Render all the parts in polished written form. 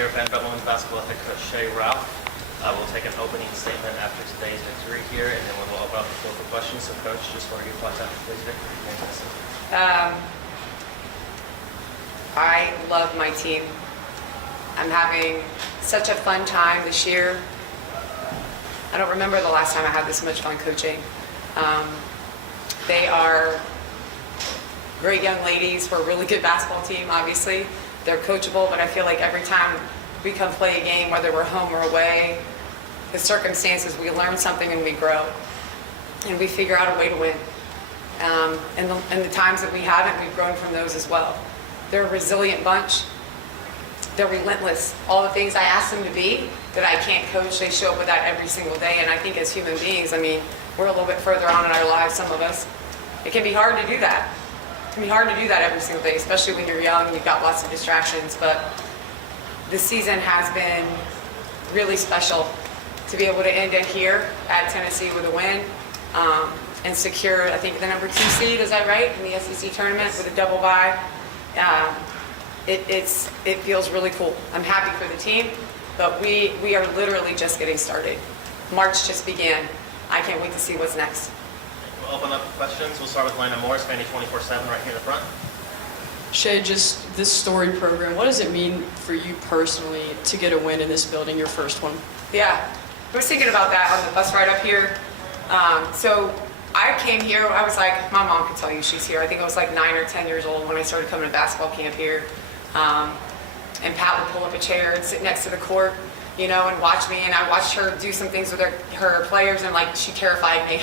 here, Vanderbilt women's basketball head coach Shay Ralph. We'll take an opening statement after today's victory here, and then we'll open up the floor for questions. So, Coach, just want to get your thoughts after today's victory. I love my team. I'm having such a fun time this year. I don't remember the last time I had this much fun coaching. They are great young ladies. We're a really good basketball team, obviously. They're coachable, but I feel like every time we come play a game, whether we're home or away, the circumstances, we learn something and we grow. And we figure out a way to win. And the times that we haven't, we've grown from those as well. They're a resilient bunch. They're relentless. All the things I ask them to be that I can't coach, they show up with that every single day. And I think as human beings, I mean, we're a little bit further on in our lives, some of us. It can be hard to do that. It can be hard to do that every single day, especially when you're young and you've got lots of distractions. But this season has been really special to be able to end it here at Tennessee with a win and secure, I think, the number 2 seed, is that right, in the SEC tournament with a double bye. It feels really cool. I'm happy for the team, but we are literally just getting started. March just began. I can't wait to see what's next. We'll open up questions. We'll start with Lena Morris, Fanny 24/7, right here in the front. Shay, just this story program, what does it mean for you personally to get a win in this building, your first one? Yeah, I was thinking about that on the bus ride up here. So I came here, I was like, my mom could tell you she's here. I think I was like 9 or 10 years old when I started coming to basketball camp here. And Pat would pull up a chair and sit next to the court, you know, and watch me. And I watched her do some things with her players, and like, she terrified me.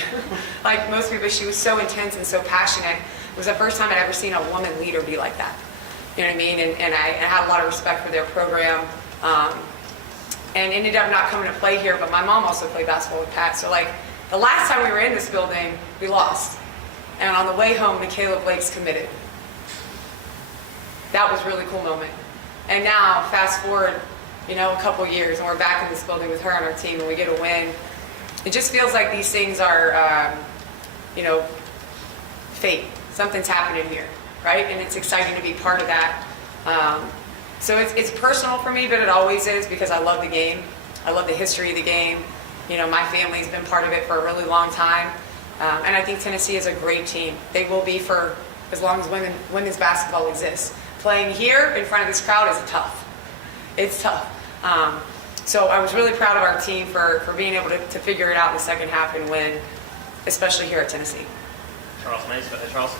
Like most people, she was so intense and so passionate. It was the first time I'd ever seen a woman leader be like that. You know what I mean? And I had a lot of respect for their program. And ended up not coming to play here, but my mom also played basketball with Pat. So like, the last time we were in this building, we lost. And on the way home, Michaela Blake's committed. That was a really cool moment. And now, fast forward, you know, a couple years, and we're back in this building with her on our team, and we get a win. It just feels like these things are, you know, fate. Something's happening here, right? And it's exciting to be part of that. So it's personal for me, but it always is, because I love the game. I love the history of the game. You know, my family's been part of it for a really long time. And I think Tennessee is a great team. They will be for as long as women's basketball exists. Playing here in front of this crowd is tough. It's tough. So I was really proud of our team for being able to figure it out in the second half and win, especially here at Tennessee. Charles Mays, Charles.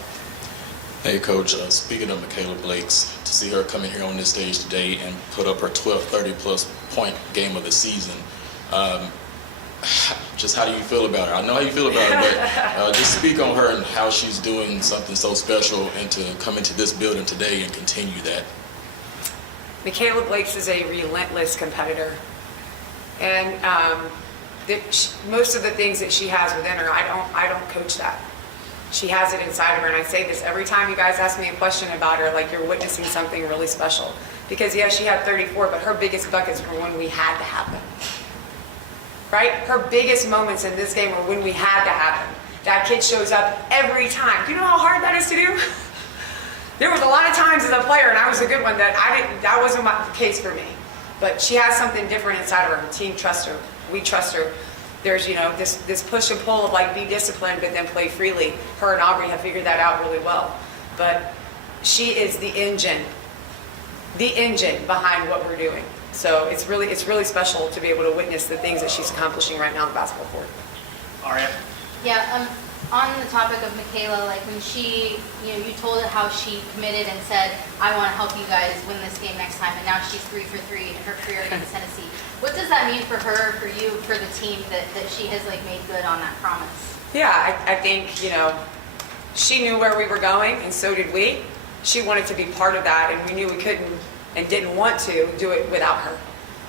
Hey, Coach. Speaking of Michaela Blake's, to see her coming here on this stage today and put up her 12th 30-plus point game of the season, just how do you feel about her? I know how you feel about her, but just speak on her and how she's doing something so special, and to come into this building today and continue that. Michaela Blake's is a relentless competitor. And most of the things that she has within her, I don't coach that. She has it inside of her, and I say this every time you guys ask me a question about her, like you're witnessing something really special. Because yeah, she had 34, but her biggest buckets were when we had to have them. Right? Her biggest moments in this game were when we had to have them. That kid shows up every time. Do you know how hard that is to do? There was a lot of times as a player, and I was a good one, that wasn't the case for me. But she has something different inside of her. Her team trusts her. We trust her. There's, you know, this push and pull of like, be disciplined, but then play freely. Her and Aubrey have figured that out really well. But she is the engine behind what we're doing. So it's really special to be able to witness the things that she's accomplishing right now on the basketball court. Aria. Yeah, on the topic of Michaela, like when she, you know, you told her how she committed and said, I want to help you guys win this game next time, and now she's 3 for 3 in her career against Tennessee. What does that mean for her, for you, for the team, that she has like made good on that promise? Yeah, I think, you know, she knew where we were going, and so did we. She wanted to be part of that, and we knew we couldn't and didn't want to do it without her.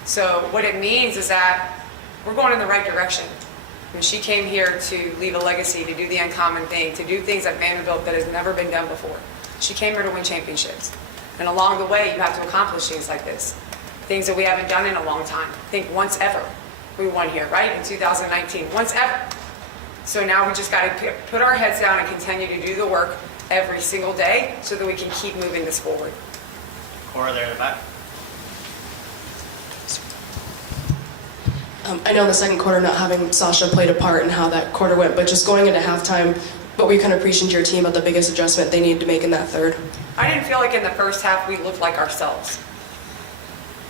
So what it means is that we're going in the right direction. And she came here to leave a legacy, to do the uncommon thing, to do things at Vanderbilt that has never been done before. She came here to win championships. And along the way, you have to accomplish things like this. Things that we haven't done in a long time. I think once ever we won here, right? In 2019, once ever. So now we just got to put our heads down and continue to do the work every single day so that we can keep moving this forward. Cora there in the back. I know in the second quarter not having Sasha played a part in how that quarter went, but just going into halftime, what were you kind of preaching to your team about the biggest adjustment they needed to make in that third? I didn't feel like in the first half we looked like ourselves.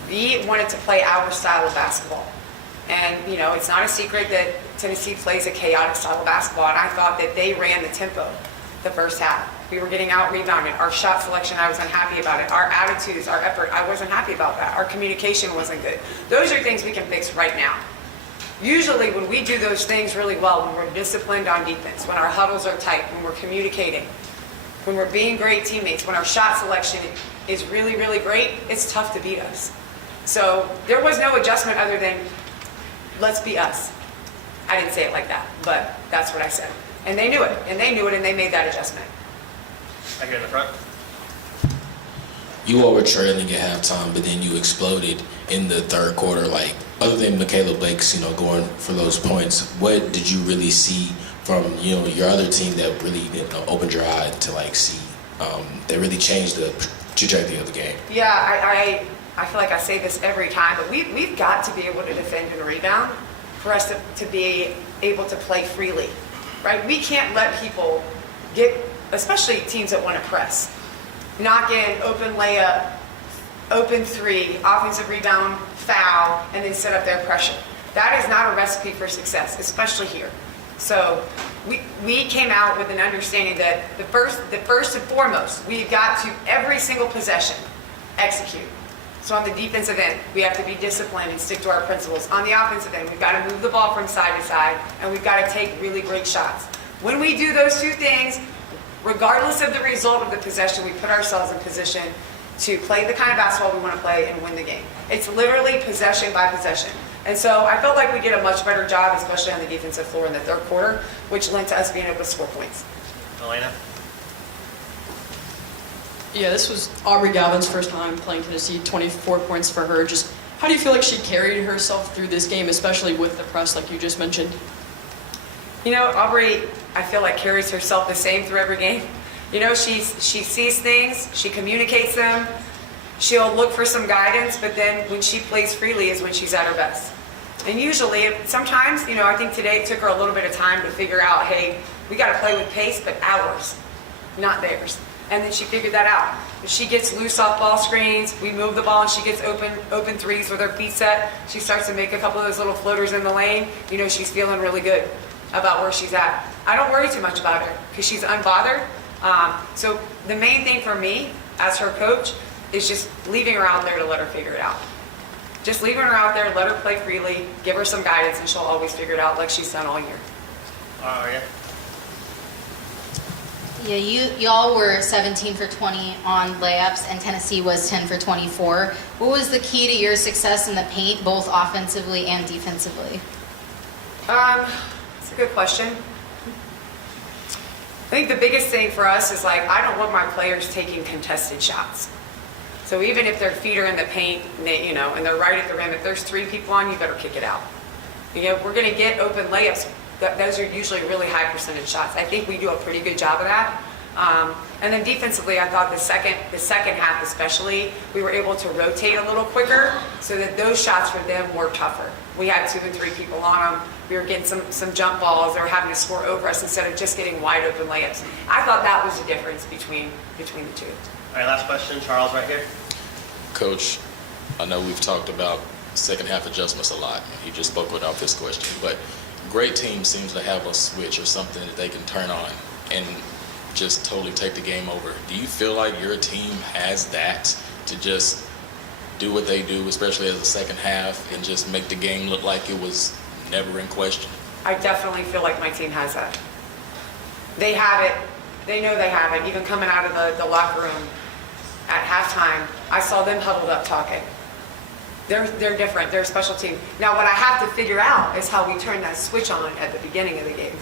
We wanted to play our style of basketball. And, you know, it's not a secret that Tennessee plays a chaotic style of basketball, and I thought that they ran the tempo the first half. We were getting out-rebounded. Our shot selection, I was unhappy about it. Our attitudes, our effort, I wasn't happy about that. Our communication wasn't good. Those are things we can fix right now. Usually when we do those things really well, when we're disciplined on defense, when our huddles are tight, when we're communicating, when we're being great teammates, when our shot selection is really, really great, it's tough to beat us. So there was no adjustment other than, let's be us. I didn't say it like that, but that's what I said. And they knew it, and they made that adjustment. Right here in the front. You all were trailing at halftime, but then you exploded in the third quarter. Like, other than Michaela Blake's, you know, going for those points, what did you really see from, you know, your other team that really, you know, opened your eye to like see that really changed the trajectory of the game? Yeah, I feel like I say this every time, but we've got to be able to defend and rebound for us to be able to play freely, right? We can't let people get, especially teams that want to press, knock in, open layup, open three, offensive rebound, foul, and then set up their pressure. That is not a recipe for success, especially here. So we came out with an understanding that the first and foremost, we've got to, every single possession, execute. So on the defensive end, we have to be disciplined and stick to our principles. On the offensive end, we've got to move the ball from side to side, and we've got to take really great shots. When we do those two things, regardless of the result of the possession, we put ourselves in position to play the kind of basketball we want to play and win the game. It's literally possession by possession. And so I felt like we did a much better job, especially on the defensive floor in the third quarter, which led to us being able to score points. Elena. Yeah, this was Aubrey Galvin's first time playing Tennessee, 24 points for her. Just how do you feel like she carried herself through this game, especially with the press like you just mentioned? You know, Aubrey, I feel like carries herself the same through every game. You know, she sees things, she communicates them, she'll look for some guidance, but then when she plays freely is when she's at her best. And usually, sometimes, you know, I think today it took her a little bit of time to figure out, hey, we got to play with pace, but ours, not theirs. And then she figured that out. If she gets loose off ball screens, we move the ball and she gets open threes with her feet set. She starts to make a couple of those little floaters in the lane. You know, she's feeling really good about where she's at. I don't worry too much about her because she's unbothered. So the main thing for me as her coach is just leaving her out there to let her figure it out. Just leaving her out there, let her play freely, give her some guidance, and she'll always figure it out like she's done all year. Aria. Yeah, y'all were 17 for 20 on layups, and Tennessee was 10 for 24. What was the key to your success in the paint, both offensively and defensively? It's a good question. I think the biggest thing for us is, like, I don't want my players taking contested shots. So even if their feet are in the paint, you know, and they're right at the rim, if there's three people on, you better kick it out. You know, we're going to get open layups. Those are usually really high percentage shots. I think we do a pretty good job of that. And then defensively, I thought the second half especially, we were able to rotate a little quicker so that those shots for them were tougher. We had 2 and 3 people on them. We were getting some jump balls. They were having to score over us instead of just getting wide open layups. I thought that was the difference between the two. All right, last question. Charles, right here. Coach, I know we've talked about second half adjustments a lot. You just spoke about this question, but great team seems to have a switch or something that they can turn on and just totally take the game over. Do you feel like your team has that to just do what they do, especially as the second half, and just make the game look like it was never in question? I definitely feel like my team has that. They have it. They know they have it. Even coming out of the locker room at halftime, I saw them huddled up talking. They're different. They're a special team. Now, what I have to figure out is how we turn that switch on at the beginning of the game,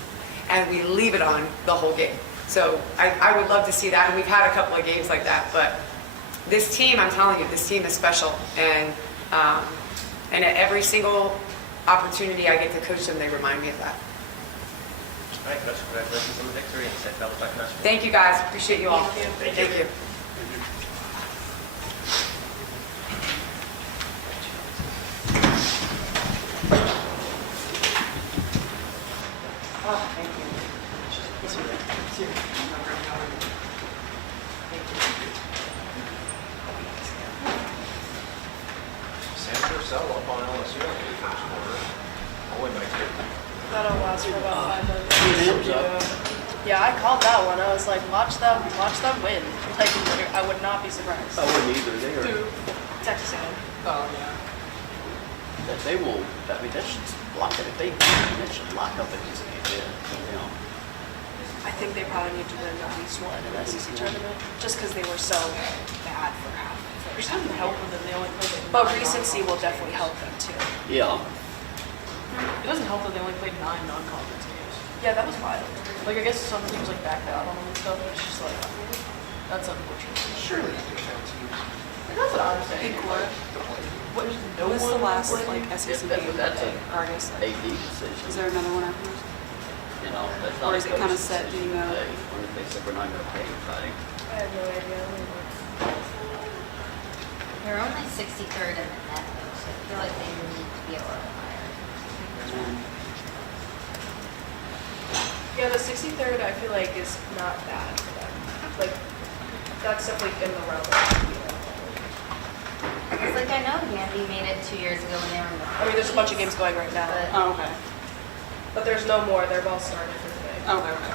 and we leave it on the whole game. So I would love to see that, and we've had a couple of games like that. But this team, I'm telling you, this team is special, and at every single opportunity I get to coach them, they remind me of that. All right, Coach, congratulations on the victory and safe travel back to Nashville. Thank you, guys. Appreciate you all. Thank you. Thank you. Purcell up on LSU in the first quarter. I wouldn't expect That'll last for about 5 Thumbs up. minutes. Yeah, I called that one. I was like, watch them win. Like, I would not be surprised. I wouldn't either. They are. Dude, Texas A&M. Oh, yeah. That they will. I mean, that should lock it. If they win, that should lock up against the Big Ten. You know. I think they probably need to win at least one in the SEC tournament, just because they were so bad for half. It doesn't help with them. They only played like But 9 recency will non-conference definitely help them too. Yeah. games. It doesn't help that they only played 9 non-conference games. Yeah, that was wild. Like, I guess some teams like backed out on them and stuff, but it's just like, that's unfortunate. surely the Big Ten teams. That's what I'm saying. What is no What's one the last playing? like SEC That's- game? that's a- Or I guess, AD decision. is there another one after? You know, that's Or not is a it kinda coach's set, do you decision know? today. Or if they said we're not going to pay anybody. I have no idea. They're only 63rd in the net, though, so I feel like they need to be a little higher. Yeah, the 63rd I feel like is not bad for them. Like, that's definitely in the realm. It's like, I know Yandy made it 2 years ago when they were in the. I mean, there's a bunch of games going right now, But- Oh, okay. but there's no more. They've all started for today. Okay, okay.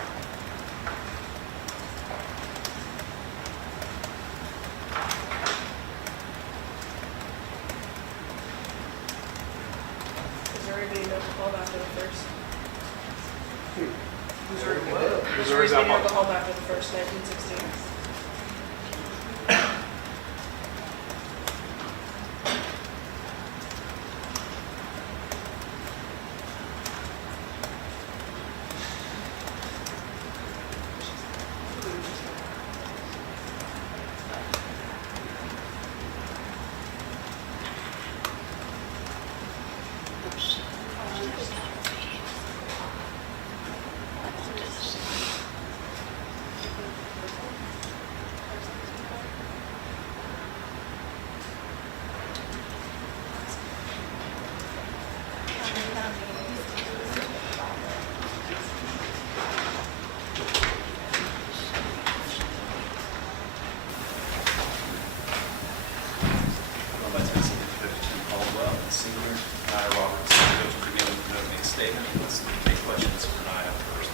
Missouri beating Oklahoma after the first. Missouri Missouri's up beating on. Oklahoma after the first, 1916. Well, that's been something that Tim Caldwell, the senior, Nia Roberts, coach for giving the opening statement. Let's take questions for Nia first.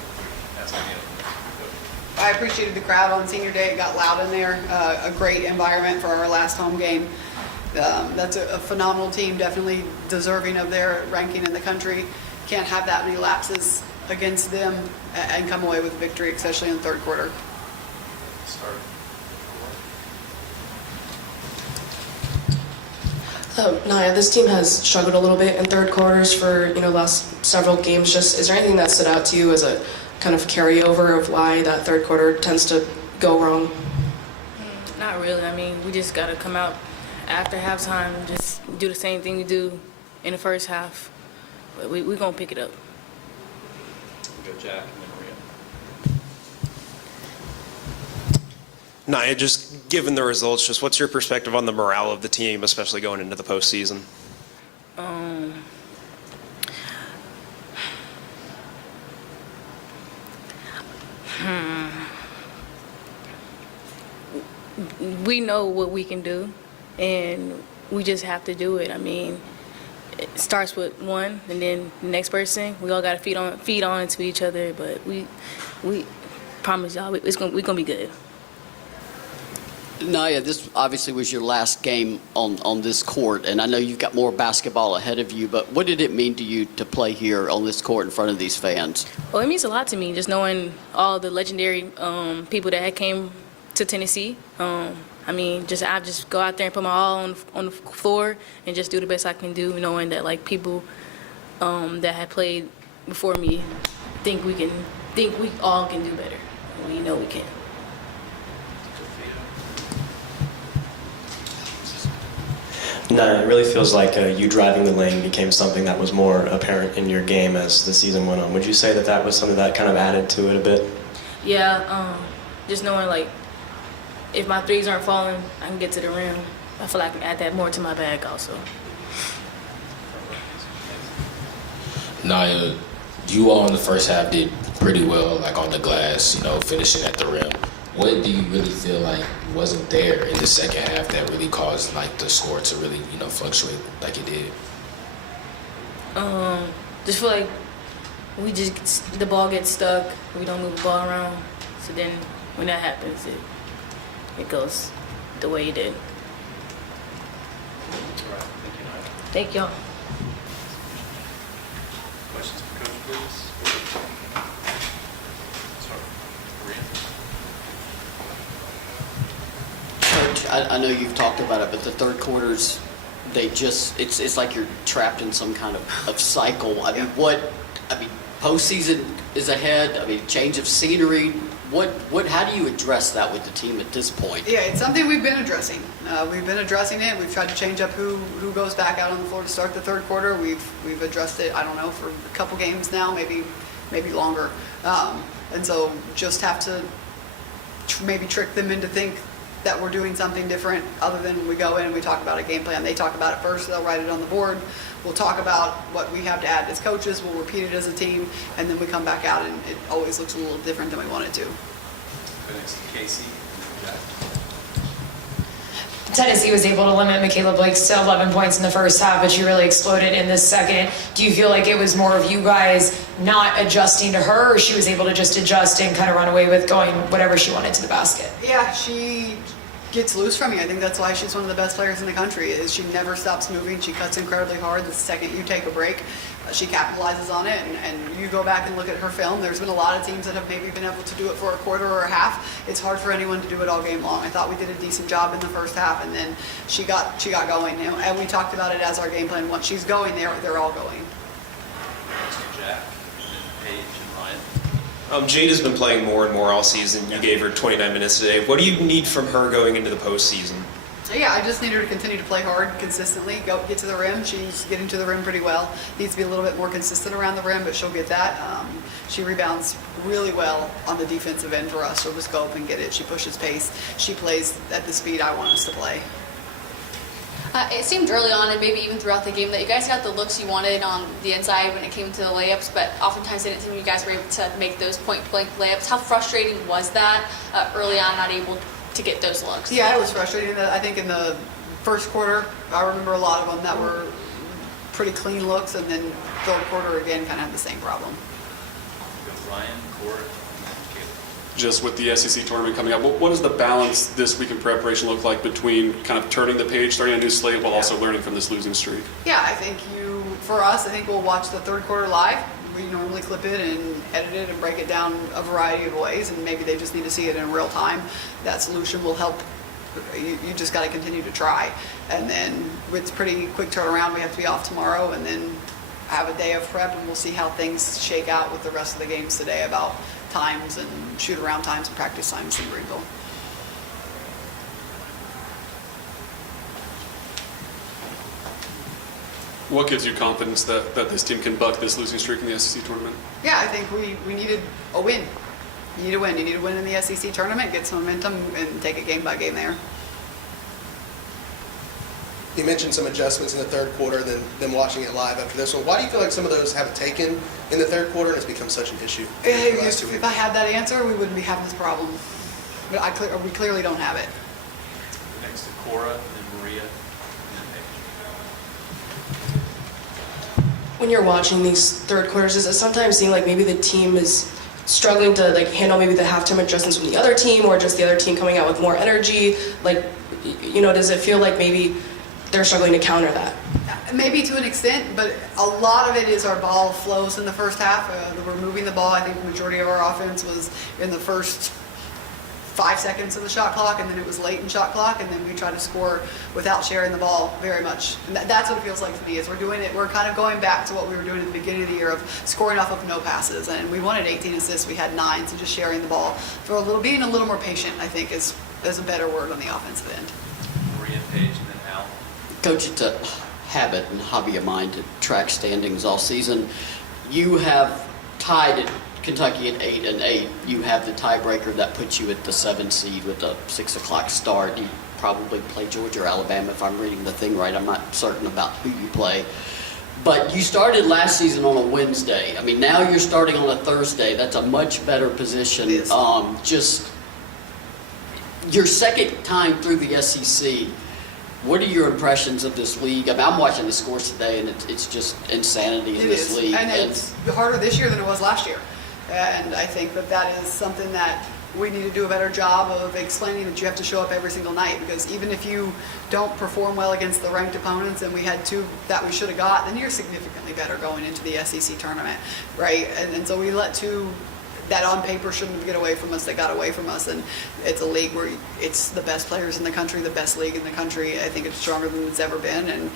Ask any of them. I appreciated the crowd on senior day. It got loud in there. A great environment for our last home game. That's a phenomenal team, definitely deserving of their ranking in the country. Can't have that many lapses against them and come away with victory, especially in the third quarter. Start. Nia, this team has struggled a little bit in third quarters for last several games. Just is there anything that stood out to you as a kind of carryover of why that third quarter tends to go wrong? Not really. I mean, we just got to come out after halftime and just do the same thing we do in the first half. But we're going to pick it up. Go Jack and then Maria. Nia, just given the results, just what's your perspective on the morale of the team, especially going into the postseason? We know what we can do, and we just have to do it. I mean, it starts with one, and then the next person. We all got to feed on into each other. But we promise y'all, we're gonna be good. Nia, this obviously was your last game on this court, and I know you've got more basketball ahead of you, but what did it mean to you to play here on this court in front of these fans? Well, it means a lot to me, just knowing all the legendary people that had came to Tennessee. I mean, I just go out there and put my all on the floor and just do the best I can do, knowing that like people that had played before me think we all can do better. We know we can. No, it really feels like you driving the lane became something that was more apparent in your game as the season went on. Would you say that that was something that kind of added to it a bit? Yeah, just knowing like if my threes aren't falling, I can get to the rim. I feel like I can add that more to my bag also. Nia, you all in the first half did pretty well, like on the glass, finishing at the rim. What do you really feel like wasn't there in the second half that really caused like the score to really, fluctuate like it did? Just feel like the ball gets stuck. We don't move the ball around. So then when that happens, it goes the way it did. All right, thank you, Nia. Thank y'all. Questions for Coach, please? Start with Maria. Coach, I know you've talked about it, but the third quarters, it's like you're trapped in some kind of cycle. I mean, postseason is ahead. I mean, change of scenery. How do you address that with the team at this point? Yeah, it's something we've been addressing. We've been addressing it. We've tried to change up who goes back out on the floor to start the third quarter. We've addressed it, I don't know, for a couple games now, maybe longer. And so just have to maybe trick them into think that we're doing something different other than we go in and we talk about a game plan. They talk about it first, they'll write it on the board. We'll talk about what we have to add as coaches, we'll repeat it as a team, and then we come back out and it always looks a little different than we want it to. Go next to Casey. Jack. Tennessee was able to limit Michaela Blake to 11 points in the first half, but she really exploded in the second. Do you feel like it was more of you guys not adjusting to her, or she was able to just adjust and kind of run away with going whatever she wanted to the basket? Yeah, she gets loose from you. I think that's why she's one of the best players in the country, is she never stops moving. She cuts incredibly hard. The second you take a break, she capitalizes on it, and you go back and look at her film. There's been a lot of teams that have maybe been able to do it for a quarter or a half. It's hard for anyone to do it all game long. I thought we did a decent job in the first half, and then she got going. And we talked about it as our game plan. Once she's going, they're all going. Next to Jack, and then Paige and Ryan. Jade has been playing more and more all season. You gave her 29 minutes today. What do you need from her going into the postseason? Yeah, I just need her to continue to play hard consistently, get to the rim. She's getting to the rim pretty well. Needs to be a little bit more consistent around the rim, but she'll get that. She rebounds really well on the defensive end for us. She'll just go up and get it. She pushes pace. She plays at the speed I want us to play. It seemed early on, and maybe even throughout the game, that you guys got the looks you wanted on the inside when it came to the layups, but oftentimes it didn't seem you guys were able to make those point-blank layups. How frustrating was that early on, not able to get those looks? Yeah, it was frustrating. I think in the first quarter, I remember a lot of them that were pretty clean looks, and then third quarter again kind of had the same problem. Go Ryan, Court, and then Michaela. Just with the SEC tournament coming up, what does the balance this week in preparation look like between kind of turning the page, starting a new slate, while also learning from this losing streak? Yeah, I think for us, I think we'll watch the third quarter live. We normally clip it and edit it and break it down a variety of ways, and maybe they just need to see it in real time. That solution will help. You just got to continue to try. And then it's pretty quick turnaround. We have to be off tomorrow and then have a day of prep, and we'll see how things shake out with the rest of the games today about times and shoot around times and practice times in Greenville. What gives you confidence that this team can buck this losing streak in the SEC tournament? Yeah, I think we needed a win. You need a win. You need to win in the SEC tournament, get some momentum, and take it game by game there. You mentioned some adjustments in the third quarter, then watching it live after this one. Why do you feel like some of those haven't taken in the third quarter and it's become such an issue? If I had that answer, we wouldn't be having this problem. But we clearly don't have it. Next to Cora, and then Maria, and then Paige. When you're watching these third quarters, does it sometimes seem like maybe the team is struggling to like handle maybe the halftime adjustments from the other team, or just the other team coming out with more energy? Like, does it feel like maybe they're struggling to counter that? Maybe to an extent, but a lot of it is our ball flows in the first half. We're moving the ball. I think the majority of our offense was in the first 5 seconds of the shot clock, and then it was late in shot clock, and then we try to score without sharing the ball very much. And that's what it feels like to me, is we're doing it. We're kind of going back to what we were doing at the beginning of the year of scoring off of no passes, and we wanted 18 assists. We had 9, so just sharing the ball for being a little more patient, I think, is a better word on the offensive end. Maria, Paige, and then Al. Coach, it's a habit and hobby of mine to track standings all season. You have tied Kentucky at 8-8. You have the tiebreaker that puts you at the 7 seed with a 6 o'clock start. You probably play Georgia or Alabama if I'm reading the thing right. I'm not certain about who you play. But you started last season on a Wednesday. I mean, now you're starting on a Thursday. That's a much better position. your second time through the SEC, what are your impressions of this league? I mean, I'm watching the scores today, and it's just insanity in this league. And it's harder this year than it was last year. And I think that is something that we need to do a better job of explaining, that you have to show up every single night, because even if you don't perform well against the ranked opponents, and we had 2 that we should have got, then you're significantly better going into the SEC tournament, right? And so we let 2 that on paper shouldn't get away from us, that got away from us. And it's a league where it's the best players in the country, the best league in the country. I think it's stronger than it's ever been. And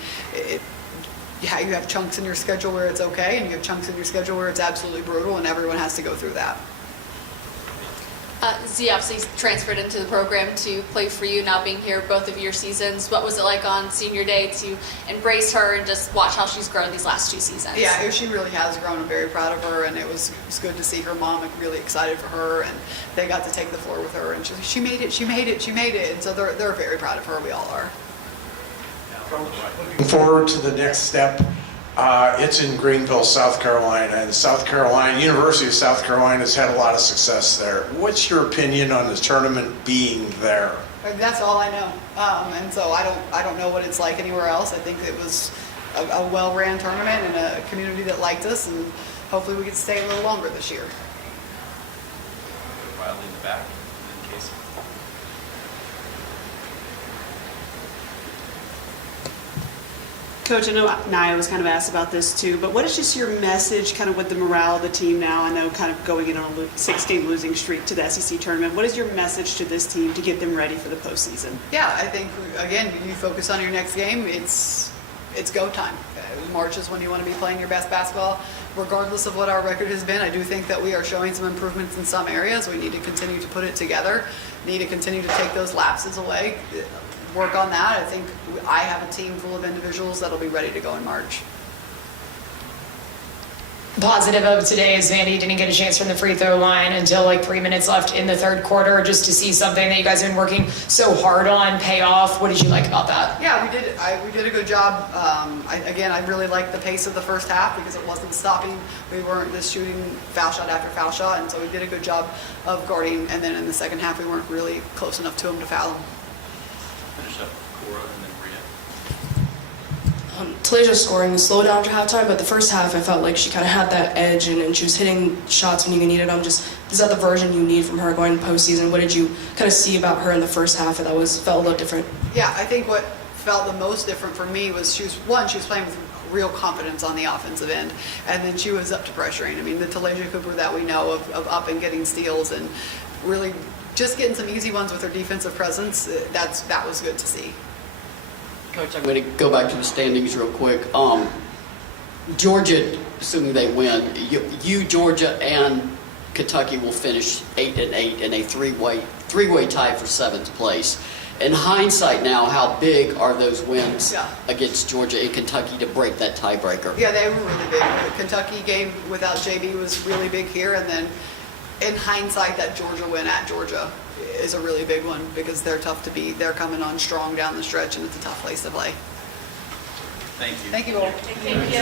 you have chunks in your schedule where it's okay, and you have chunks in your schedule where it's absolutely brutal, and everyone has to go through that. Z obviously transferred into the program to play for you, now being here both of your seasons. What was it like on senior day to embrace her and just watch how she's grown these last 2 seasons? Yeah, she really has grown. I'm very proud of her, and it was good to see her mom really excited for her, and they got to take the floor with her, and she made it, she made it, she made it. And so they're very proud of her. We all are. Looking forward to the next step. It's in Greenville, South Carolina, and University of South Carolina has had a lot of success there. What's your opinion on the tournament being there? That's all I know, and so I don't know what it's like anywhere else. I think it was a well-ran tournament and a community that liked us, and hopefully we get to stay a little longer this year. Riley in the back, and then Casey. Coach, I know Nia was kind of asked about this too, but what is just your message kind of with the morale of the team now? I know kind of going in on a 6-game losing streak to the SEC tournament. What is your message to this team to get them ready for the postseason? Yeah, I think, again, you focus on your next game, it's go time. March is when you want to be playing your best basketball. Regardless of what our record has been, I do think that we are showing some improvements in some areas. We need to continue to put it together, need to continue to take those lapses away, work on that. I think I have a team full of individuals that'll be ready to go in March. Positive of today is Vandy didn't get a chance from the free throw line until like 3 minutes left in the third quarter, just to see something that you guys have been working so hard on pay off. What did you like about that? Yeah, we did a good job. I really liked the pace of the first half because it wasn't stopping. We weren't just shooting foul shot after foul shot, and so we did a good job of guarding. And then in the second half, we weren't really close enough to them to foul them. Finish up Cora and then Rhea. Talesia scoring slowed down after halftime, but the first half I felt like she kind of had that edge and she was hitting shots when you needed them. Just, is that the version you need from her going to postseason? What did you kind of see about her in the first half that felt a little different? Yeah, I think what felt the most different for me was she was playing with real confidence on the offensive end, and then she was up to pressuring. I mean, the Talesia Cooper that we know of up and getting steals and really just getting some easy ones with her defensive presence, that was good to see. Coach, I'm going to go back to the standings real quick. Georgia, assuming they win, you Georgia, and Kentucky will finish 8-8 in a three-way tie for 7th place. In hindsight now, how big are those wins against Georgia and Kentucky to break that tiebreaker? Yeah, they were really big. The Kentucky game without JB was really big here, and then in hindsight, that Georgia win at Georgia is a really big one because they're tough to beat. They're coming on strong down the stretch, and it's a tough place to play. Thank you. Thank you all. Thank you.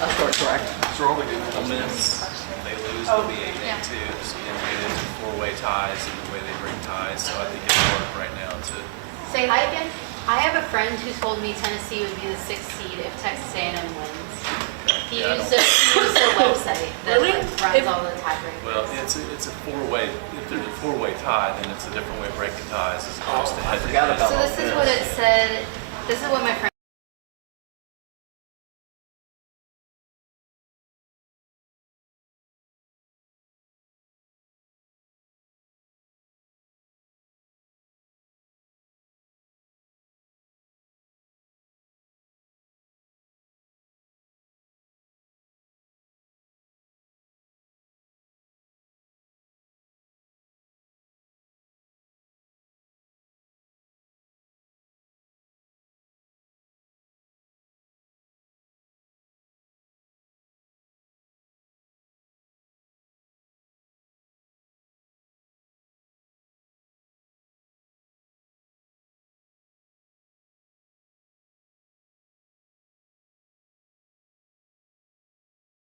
That's correct. So all we do, they lose, they'll be 8-2. So you get into 4-way ties and the way they bring ties. So I think it's hard right now to. Say hi again. I have a friend who told me Tennessee would be the 6th seed if Texas A&M wins. He used their website that runs all the tiebreakers. Well, it's a 4-way. If there's a 4-way tie, then it's a different way of breaking ties as opposed to head-to-head. So this is what it said. This is what my friend